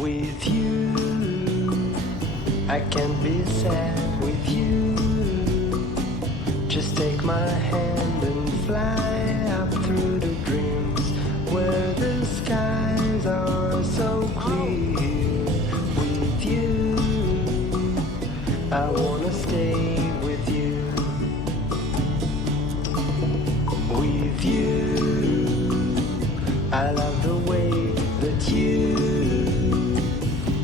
With you, I can't be sad with you. Just take my hand and fly up through the dreams where the skies are so clear. With you, I wanna stay with you. With you, I love the way that you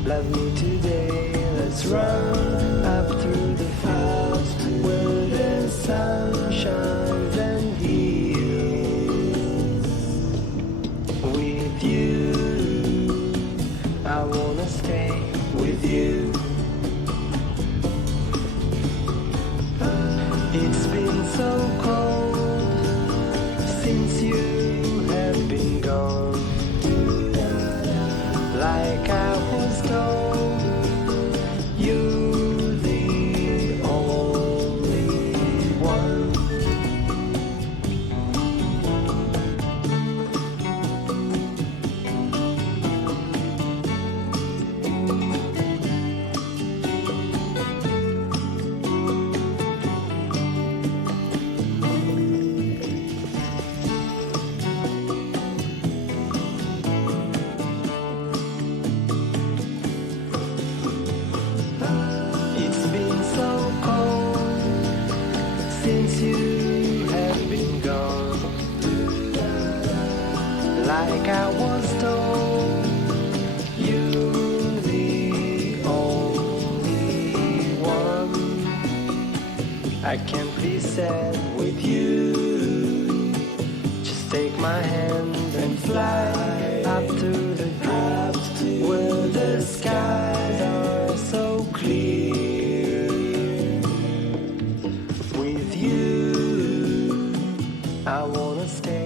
love me today. Let's run up through the fields where the sun shines and heals. With you, I wanna stay with you. It's been so cold since you have been gone. Like I was told, you're the only one. It's been so cold since you have been gone. Like I was told, you're the only one. I can't be sad with you. Just take my hand and fly up to the dreams where the skies are so clear. With you, I wanna stay.